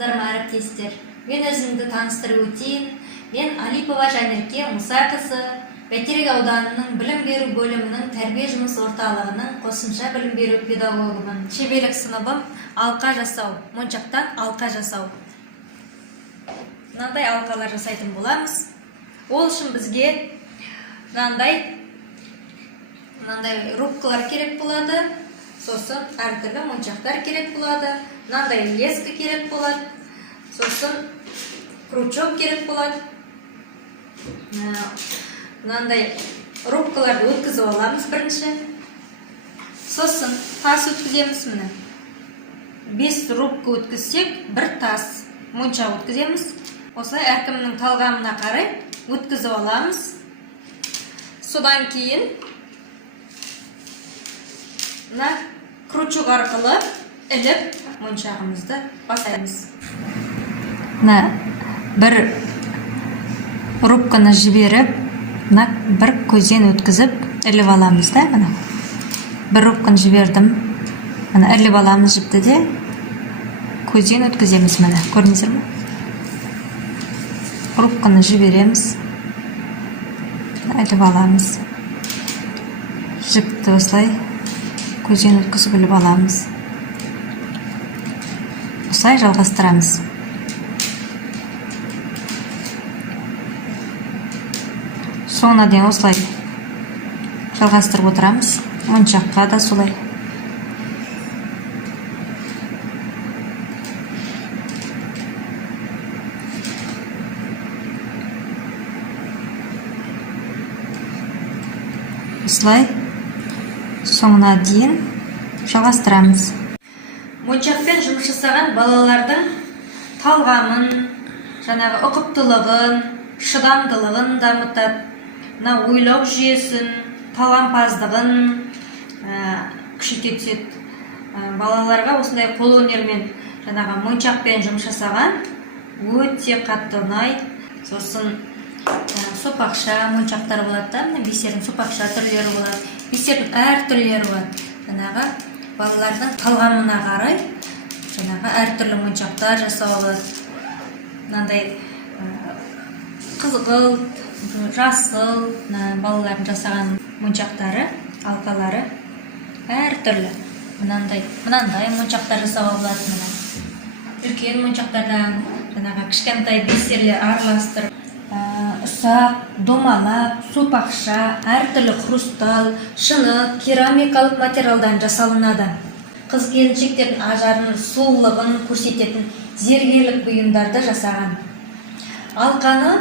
Әріптестер, мен өзімді таныстырып өтейін. Мен Алипова Жанерке Мұсақызы, Бәйтерек ауданының білім беру бөлімінің тәрбие жұмыс орталығының қосымша білім беру педагогымын. Шеберлік сыныбым алқа жасау, моншақтан алқа жасау. Мынандай алқалар жасайтын боламыз. Ол үшін бізге мынандай рубкалар керек болады. Сосын әртүрлі моншақтар керек болады. Мынандай леска керек болады. Сосын крючок керек болады. Мынандай рубкаларды өткізіп аламыз бірінші. Сосын тас өткіземіз міне. 5 рубка өткізсек, бір тас монша өткіземіз. Осылай әркімнің талғамына қарай өткізіп аламыз. Содан кейін мына крючок арқылы іліп моншағымызды басаймыз. Мына бір рубканы жіберіп, мына бір көзден өткізіп іліп аламыз да, мына. Бір рубканы жібердім. Мына іліп аламыз жіпті де көзден өткіземіз міне. Көрдіңіздер ме? Рубканы жібереміз. Іліп аламыз. Жіпті осылай көзден өткізіп іліп аламыз. Осылай жалғастырамыз. Соңына дейін осылай жалғастырып отырамыз. Моншаққа да солай. Осылай соңына дейін жалғастырамыз. Моншақпен жұмыс жасаған балалардың талғамын, жаңағы ұқыптылығын, шыдамдылығын дамытады. Мына ойлау жүйесін, талғампаздығын күшейте түседі. Балаларға осындай қолөнермен, жаңағы моншақпен жұмыс жасаған өте қатты ұнайды. Сосын сопақша моншақтар болады, бисердің сопақша түрлері болады. Бисердің әр түрлері болады. Жаңағы балалардың талғамына қарай жаңағы әртүрлі моншақтар жасау болады. Мынандай қызғылт, жасыл балалардың жасаған моншақтары, алқалары әртүрлі. Мынандай моншақтар жасауға болады. Үлкен моншақтардан жаңағы кішкентай бисерлер араластырып, ұсақ, домалақ, сопақша, әртүрлі хрусталь, шыны, керамикалық материалдан жасалынады. Қыз-келіншектердің ажарының сұлулығын көрсететін зергерлік бұйымдарды жасаған. Алқаны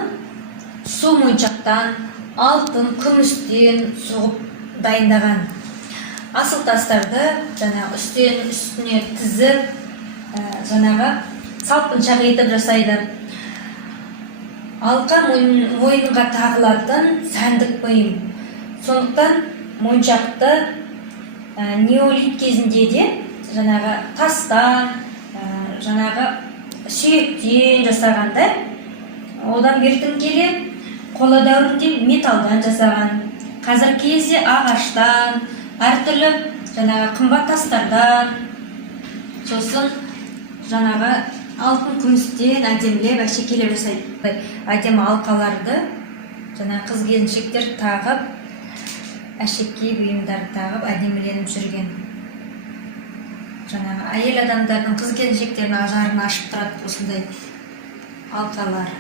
су моншақтан, алтын, күмістен соғып дайындаған. Асыл тастарды жаңағы үстіне тізіп, жаңағы салпыншақ етіп жасайды. Алқа мойынға тағылатын сәндік бұйым. Сондықтан моншақты неолит кезінде де жаңағы тастан, жаңағы сүйектен жасағанда, одан бертін келе қола дәуірінде металдан жасаған. Қазір кезде ағаштан, әртүрлі жаңағы қымбат тастардан, сосын жаңағы алтын күмістен әдемілеп әшекейлеп жасайды. Әдемі алқаларды жаңағы қыз-келіншектер тағып, әшекей бұйымдарды тағып әдеміленіп жүрген. Жаңағы әйел адамдардың қыз-келіншектердің ажарын ашып тұрады осындай алқалар.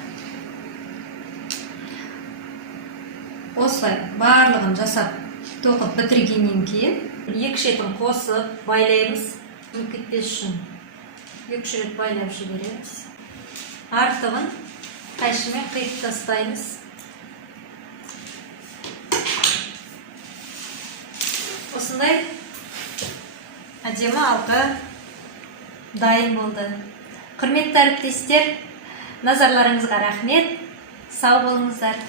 Осылай барлығын жасап, тоқып бітіргеннен кейін екі шетін қосып байлаймыз, кетпес үшін. 2 рет байлап жібереміз. Артығын қайшымен қиып тастаймыз. Осындай әдемі алқа дайын болды. Құрметті әріптестер, назарларыңызға рахмет. Сау болыңыздар.